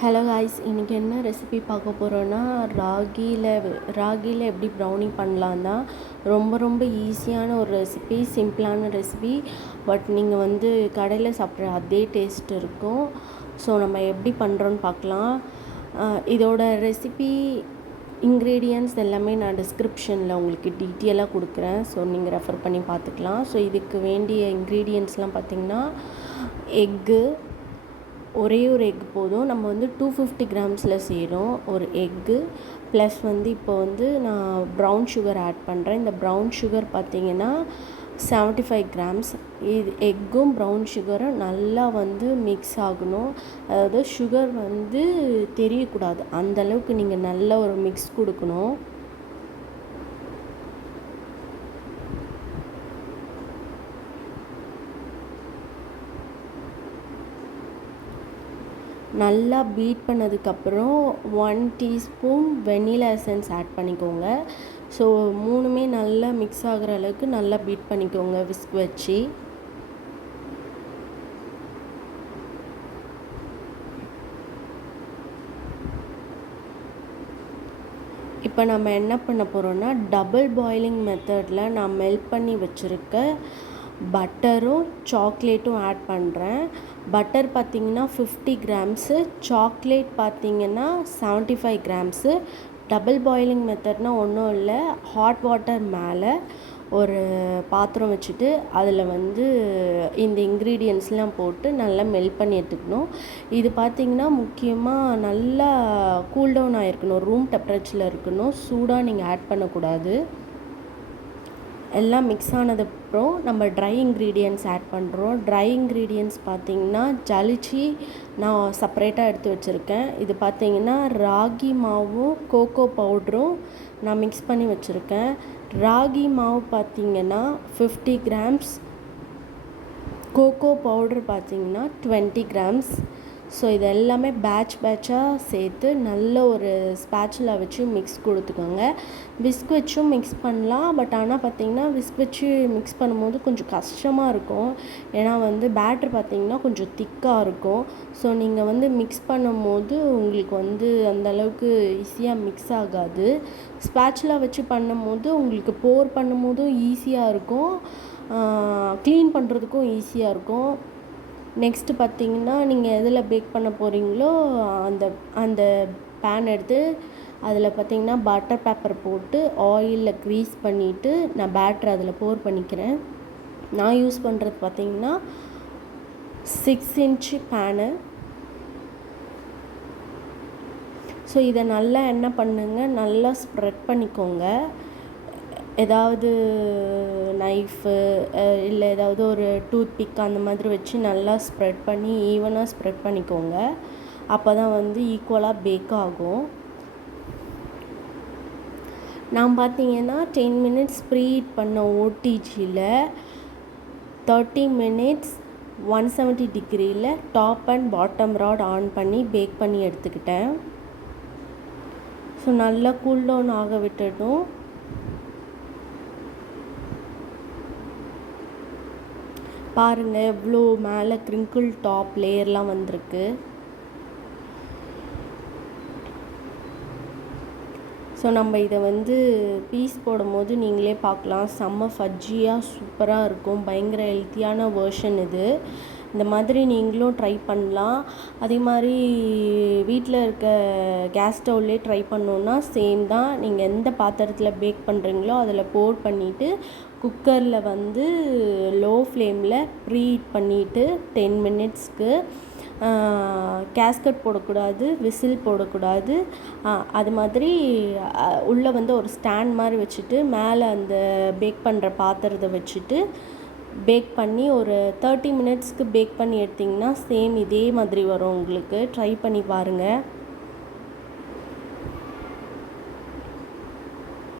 Hello guys, இன்றைக்கி என்ன recipe பார்க்க போகிறோன்னா ராகியில் எப்படி ப்ரௌனி பண்ணலாம் தான். ரொம்ப ஈஸியான ஒரு ரெசிபி, சிம்பிளான ரெசிபி. பட் நீங்கள் கடையில் சாப்பிட்ற அதே டேஸ்ட் இருக்கும். ஸோ நம்ம எப்படி பண்ணுறோன்னு பார்க்கலாம். இதோட ரெசிபி இன்க்ரீடியன்ட்ஸ் எல்லாமே நான் டிஸ்கிரிப்ஷனில் உங்களுக்கு டீட்டெயிலாக கொடுக்குறேன். ஸோ நீங்கள் ரெஃபர் பண்ணி பார்த்துக்கலாம். ஸோ இதுக்கு வேண்டிய இன்க்ரீடியன்ட்ஸ்லாம் பார்த்திங்கன்னா, எக்கு ஒரே ஒரு எக் போதும். நம்ம 250 கிராம்ஸில் செய்கிறோம் ஒரு எக்கு. ப்ளஸ் இப்போ நான் ப்ரௌன் சுகர் ஆட் பண்ணுறேன். இந்த ப்ரௌன் சுகர் பார்த்திங்கன்னா 75 கிராம்ஸ். இது எக்கும் ப்ரௌன் சுகரும் நல்லா மிக்ஸ் ஆகணும். அதாவது சுகர் தெரியக்கூடாது, அந்தளவுக்கு நீங்கள் நல்ல ஒரு மிக்ஸ் கொடுக்கணும். நல்லா பீட் பண்ணதுக்கப்புறம் 1 டீஸ்பூன் வெண்ணிலா எசன்ஸ் ஆட் பண்ணிக்கோங்க. ஸோ மூணுமே நல்லா மிக்ஸ் ஆகிற அளவுக்கு நல்லா பீட் பண்ணிக்கோங்க விஸ்க் வச்சு. இப்போ நம்ம என்ன பண்ண போகிறோன்னா, டபுள் பாயிலிங் மெத்தடில் நான் மெல்ட் பண்ணி வச்சுருக்க பட்டரும் சாக்லேட்டும் ஆட் பண்ணுறேன். பட்டர் பார்த்திங்கன்னா 50 கிராம்ஸு, சாக்லேட் பார்த்திங்கன்னா 75 கிராம்ஸு. டபுள் பாயிலிங் மெத்தட்னால் ஒன்றும் இல்லை, ஹாட் வாட்டர் மேலே ஒரு பாத்திரம் வச்சுட்டு அதில் இந்த இன்க்ரீடியன்ட்ஸ்லாம் போட்டு நல்லா மெல்ட் பண்ணி எடுத்துக்கணும். இது பார்த்திங்கன்னா முக்கியமாக நல்லா கூல்டவுன் ஆகிருக்கணும், ரூம் டெம்பரேச்சரில் இருக்கணும், சூடாக நீங்கள் ஆட் பண்ணக்கூடாது. எல்லாம் மிக்ஸ் ஆனதுக்கப்புறம் நம்ம ட்ரை இன்க்ரீடியன்ட்ஸ் ஆட் பண்ணுறோம். ட்ரை இன்க்ரீடியன்ட்ஸ் பார்த்திங்கன்னா ஜலிச்சு நான் செப்பரேட்டாக எடுத்து வச்சுருக்கேன். இது பார்த்திங்கன்னா ராகி மாவும் கோகோ பவுட்ரும் நான் மிக்ஸ் பண்ணி வச்சுருக்கேன். ராகி மாவு பார்த்திங்கன்னா 50 கிராம்ஸ், கோகோ பவுட்ரு பார்த்திங்கன்னா 20 கிராம்ஸ். ஸோ இது எல்லாமே பேட்சாக சேர்த்து நல்ல ஒரு ஸ்பேச்சுலா வச்சு மிக்ஸ் கொடுத்துக்கோங்க. விஸ்க் வச்சும் மிக்ஸ் பண்ணலாம். பட் ஆனால் பார்த்திங்கன்னா விஸ்க் வச்சு மிக்ஸ் பண்ணும்போது கொஞ்சம் கஷ்டமாக இருக்கும். ஏன்னா பேட்ரு பார்த்திங்கன்னா கொஞ்சம் திக்காக இருக்கும். ஸோ நீங்கள் மிக்ஸ் பண்ணும்போது உங்களுக்கு அந்தளவுக்கு ஈஸியாக மிக்ஸ் ஆகாது. ஸ்பேச்சுலா வச்சு பண்ணும்போது உங்களுக்கு போர் பண்ணும்போதும் ஈஸியாக இருக்கும், க்ளீன் பண்ணுறதுக்கும் ஈஸியாக இருக்கும். நெக்ஸ்ட்டு பார்த்திங்கன்னா, நீங்கள் எதில் பேக் பண்ண போகிறீங்களோ அந்த பேன் எடுத்து அதில் பார்த்திங்கன்னா பட்டர் பேப்பர் போட்டு ஆயிலில் க்ரீஸ் பண்ணிவிட்டு நான் பேட்டர் அதில் போர் பண்ணிக்கிறேன். நான் யூஸ் பண்ணுறது பார்த்திங்கன்னா 6 இன்ச்சு பேனு. ஸோ இதை நல்லா என்ன பண்ணுங்க, நல்லா ஸ்ப்ரெட் பண்ணிக்கோங்க. ஏதாவது நைஃபு இல்லை ஏதாவது ஒரு டூத் பிக் அந்த மாதிரி வச்சு நல்லா ஸ்ப்ரெட் பண்ணி ஈவனாக ஸ்ப்ரெட் பண்ணிக்கோங்க. அப்போ தான் ஈக்குவலாக பேக் ஆகும். நான் பார்த்திங்கன்னா 10 மினிட்ஸ் ப்ரீ ஹீட் பண்ண ஓடிஜியில் 30 மினிட்ஸ் 170 டிகிரியில் top and bottom rod on பண்ணி பேக் பண்ணி எடுத்துக்கிட்டேன். ஸோ நல்லா கூல் டவுன் ஆக விட்டுடும். பாருங்கள் எவ்வளோ மேலே க்ரிங்கிள் டாப் லேயர்லாம் வந்திருக்கு. ஸோ நம்ம இதை பீஸ் போடும்போது நீங்களே பார்க்கலாம், செம்ம ஃபஜ்ஜியாக சூப்பராக இருக்கும். பயங்கர ஹெல்த்தியான வேர்ஷன் இது. இந்த மாதிரி நீங்களும் ட்ரை பண்ணலாம். அதே மாதிரி வீட்டில் இருக்க கேஸ் ஸ்டவ்லேயே ட்ரை பண்ணோன்னா சேம் தான். நீங்கள் எந்த பாத்திரத்தில் பேக் பண்ணுறீங்களோ அதில் போர் பண்ணிவிட்டு குக்கரில் லோ ஃப்ளேமில் ப்ரீ ஹீட் பண்ணிவிட்டு 10 மினிட்ஸ்க்கு கேஸ்கட் போடக்கூடாது, விசில் போடக்கூடாது. அது மாதிரி உள்ளே ஒரு ஸ்டாண்ட் மாதிரி வச்சுட்டு மேலே அந்த பேக் பண்ணுற பாத்திரத்தை வச்சுட்டு பேக் பண்ணி ஒரு 30 மினிட்ஸ்க்கு பேக் பண்ணி எடுத்திங்கன்னா சேம் இதே மாதிரி வரும். உங்களுக்கு ட்ரை பண்ணி பாருங்கள்.